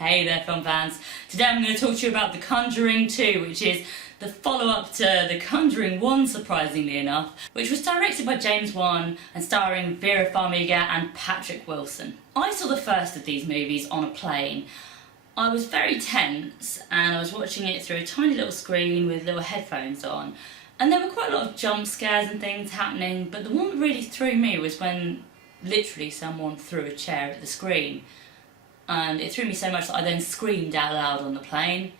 Hey there film fans, today I'm going to talk to you about The Conjuring 2, which is the follow-up to The Conjuring 1, surprisingly enough, which was directed by James Wan and starring Vera Farmiga and Patrick Wilson. I saw the first of these movies on a plane. I was very tense and I was watching it through a tiny little screen with little headphones on, and there were quite a lot of jump scares and things happening, but the one that really threw me was when literally someone threw a chair at the screen. And it threw me so much that I then screamed out loud on the plane,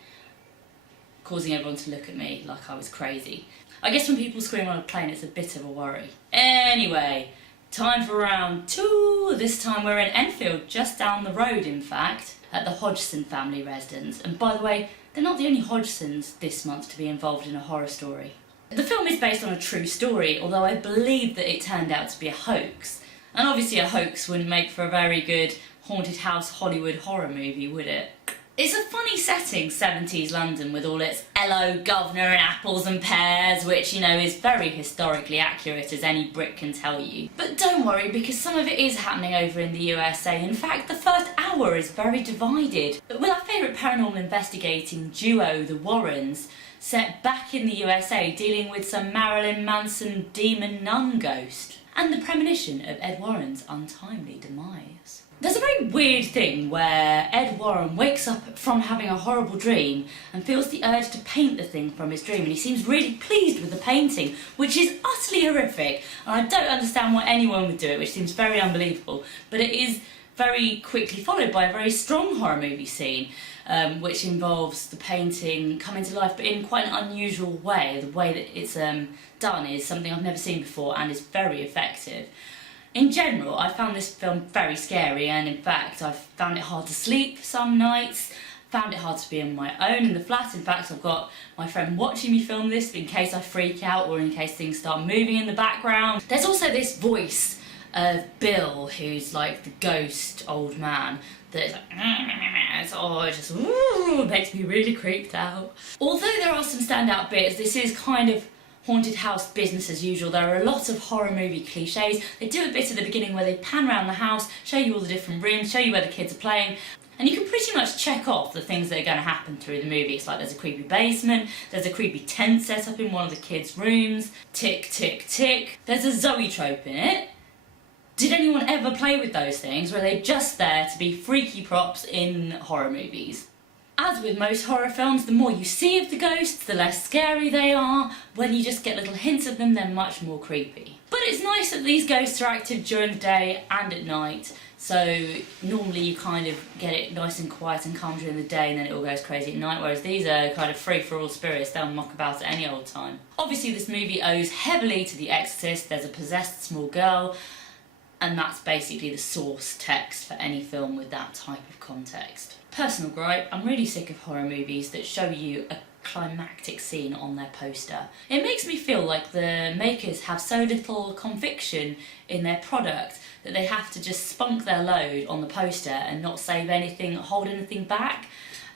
causing everyone to look at me like I was crazy. I guess when people scream on a plane it's a bit of a worry. Anyway, time for round 2. This time we're in Enfield, just down the road in fact, at the Hodgson family residence. And by the way, they're not the only Hodgsons this month to be involved in a horror story. The film is based on a true story, although I believe that it turned out to be a hoax. And obviously a hoax wouldn't make for a very good haunted house Hollywood horror movie, would it? It's a funny setting, 70s London, with all its hello governor and apples and pears, which, you know, is very historically accurate, as any Brit can tell you. But don't worry, because some of it is happening over in the USA. In fact, the first hour is very divided. With our favourite paranormal investigating duo, the Warrens, set back in the USA dealing with some Marilyn Manson demon nun ghost, and the premonition of Ed Warren's untimely demise. There's a very weird thing where Ed Warren wakes up from having a horrible dream and feels the urge to paint the thing from his dream, and he seems really pleased with the painting, which is utterly horrific, and I don't understand why anyone would do it, which seems very unbelievable, but it is very quickly followed by a very strong horror movie scene, which involves the painting coming to life, but in quite an unusual way. The way that it's done is something I've never seen before and is very effective. In general, I found this film very scary, and in fact I've found it hard to sleep some nights, found it hard to be on my own in the flat. In fact, I've got my friend watching me film this in case I freak out or in case things start moving in the background. There's also this voice of Bill, who's like the ghost old man, that's like, it just makes me really creeped out. Although there are some standout bits, this is kind of haunted house business as usual. There are a lot of horror movie cliches. They do a bit at the beginning where they pan around the house, show you all the different rooms, show you where the kids are playing, and you can pretty much check off the things that are going to happen through the movie. It's like there's a creepy basement, there's a creepy tent set up in one of the kids' rooms, tick, tick, tick. There's a Zoe trope in it. Did anyone ever play with those things, or are they just there to be freaky props in horror movies? As with most horror films, the more you see of the ghosts, the less scary they are. When you just get little hints of them, they're much more creepy. But it's nice that these ghosts are active during the day and at night, so normally you kind of get it nice and quiet and calm during the day and then it all goes crazy at night, whereas these are kind of free-for-all spirits. They'll muck about at any old time. Obviously this movie owes heavily to The Exorcist. There's a possessed small girl, and that's basically the source text for any film with that type of context. Personal gripe, I'm really sick of horror movies that show you a climactic scene on their poster. It makes me feel like the makers have so little conviction in their product that they have to just spunk their load on the poster and not save anything, hold anything back.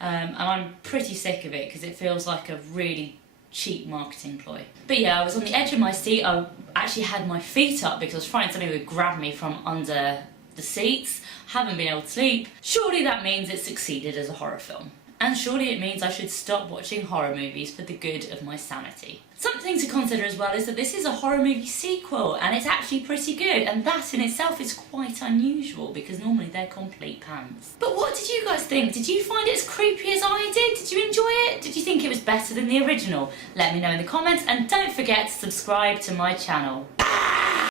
And I'm pretty sick of it because it feels like a really cheap marketing ploy. But yeah, I was on the edge of my seat. I actually had my feet up because I was trying something would grab me from under the seats. Haven't been able to sleep. Surely that means it succeeded as a horror film. And surely it means I should stop watching horror movies for the good of my sanity. Something to consider as well is that this is a horror movie sequel, and it's actually pretty good, and that in itself is quite unusual because normally they're complete pants. But what did you guys think? Did you find it as creepy as I did? Did you enjoy it? Did you think it was better than the original? Let me know in the comments, and don't forget to subscribe to my channel.